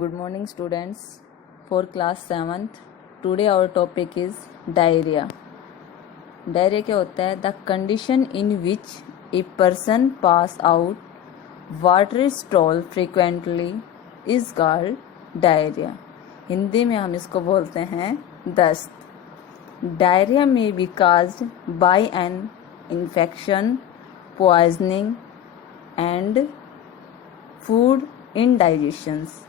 Good morning, students. For class 7th, today our topic is diarrhea. Diarrhea क्या होता है? The condition in which a person pass out watery stool frequently is called diarrhea. Hindi में हम इसको बोलते हैं दस्त. Diarrhea may be caused by an infection, poisoning, and food indigestions.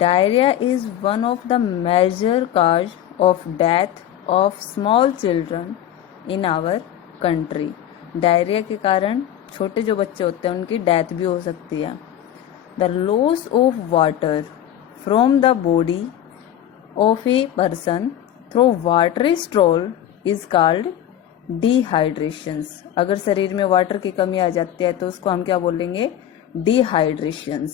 Diarrhea is one of the major cause of death of small children in our country. Diarrhoea के कारण छोटे जो बच्चे होते हैं उनकी डेथ भी हो सकती है. The loss of water from the body of a person through watery stool is called dehydration. अगर शरीर में वाटर की कमी आ जाती है तो उसको हम क्या बोलेंगे? Dehydration.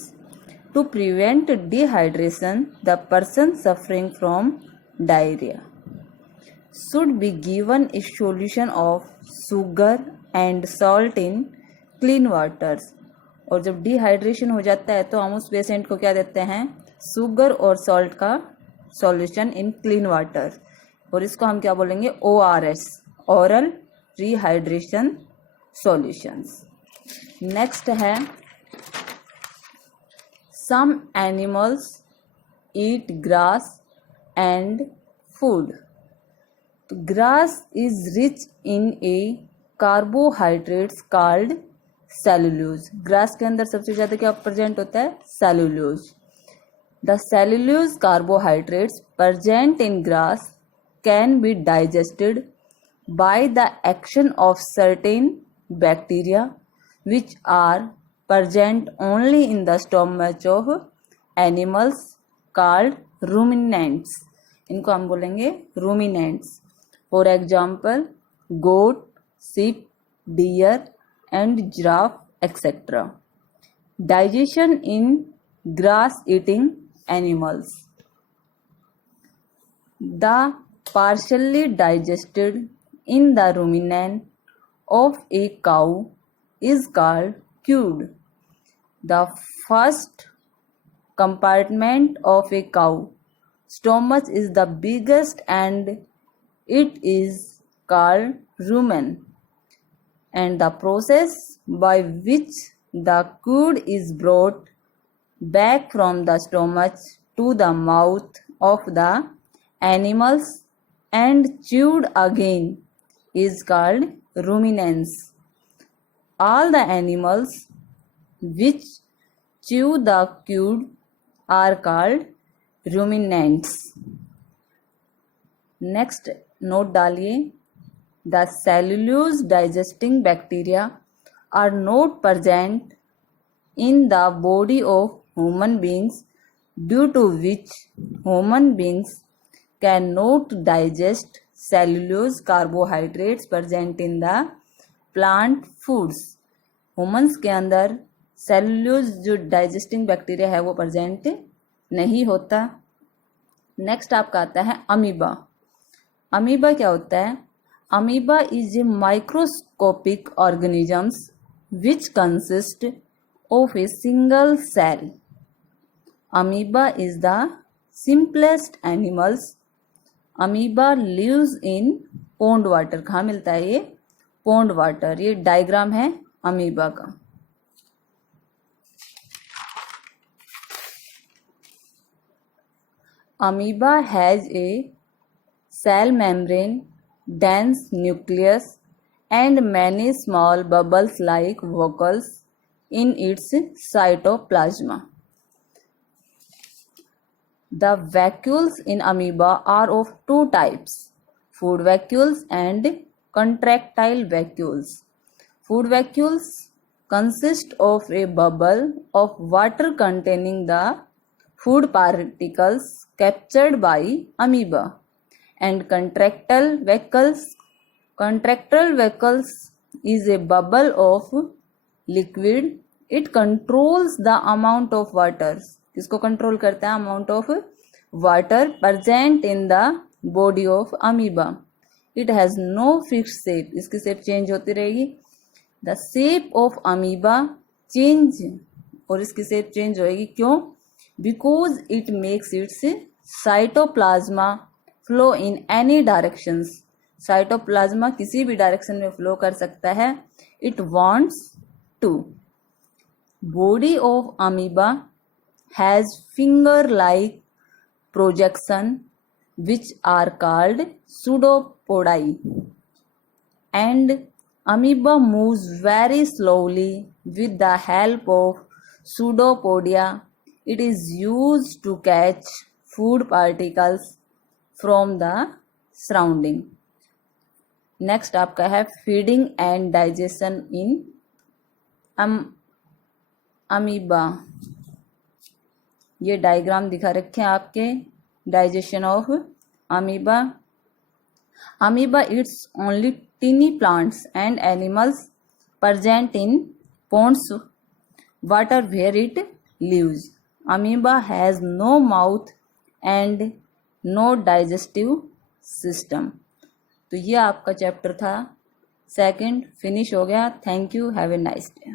To prevent dehydration, the person suffering from diarrhea should be given a solution of sugar and salt in clean water. और जब डिहाइड्रेशन हो जाता है तो हम उस पेशेंट को क्या देते हैं? शुगर और सॉल्ट का सॉल्यूशन इन क्लीन वाटर. और इसको हम क्या बोलेंगे? ORS, oral rehydration solutions. Next है some animals eat grass and food. Grass is rich in a carbohydrates called cellulose. Grass के अंदर सबसे ज़्यादा क्या प्रेजेंट होता है? cellulose. The cellulose carbohydrates present in grass can be digested by the action of certain bacteria which are present only in the stomach of animals called ruminants. इनको हम बोलेंगे ruminants. For example, goat, sheep, deer and giraffe etc. Digestion in grass eating animals. The partially digested in the ruminant of a cow is called cud. The first compartment of a cow stomach is the biggest and it is called rumen, and the process by which the cud is brought back from the stomach to the mouth of the animals and chewed again is called ruminants. All the animals which chew the cud are called ruminants. Next note डालिए. The cellulose digesting bacteria are not present in the body of human beings, due to which human beings cannot digest cellulose carbohydrates present in the plant foods. Humans के अंदर cellulose जो digesting bacteria है वो present नहीं होता. Next आपका आता है अमीबा. अमीबा क्या होता है? Amoeba is a microscopic organisms which consist of a single cell. Amoeba is the simplest animals. Amoeba lives in pond water. कहाँ मिलता है ये? Pond water. ये डायग्राम है अमीबा का. Amoeba has a cell membrane, dense nucleus and many small bubbles like vacuoles in its cytoplasm. The vacuoles in amoeba are of two types: food vacuoles and contractile vacuoles. Food vacuoles consist of a bubble of water containing the food particles captured by amoeba, and contractile vacuoles is a bubble of liquid. It controls the amount of water. इसको control करता है amount of water present in the body of amoeba. It has no fixed shape. इसकी shape change होती रहेगी. The shape of amoeba change, और इसकी shape change होएगी. क्यों? because it makes its cytoplasma flow in any directions. Cytoplasm किसी भी direction में फ्लो कर सकता है. It wants to. Body of amoeba has finger-like projection which are called pseudopodi, and amoeba moves very slowly with the help of pseudopodia. It is used to catch food particles from the surrounding. Next आपका है feeding and digestion in amoeba. ये diagram दिखा रखे हैं आपके. Digestion of amoeba. Amoeba eats only tiny plants and animals present in ponds water where it lives. Amoeba has no mouth and no digestive system. तो ये आपका chapter था second finish हो गया. Thank you. Have a nice day.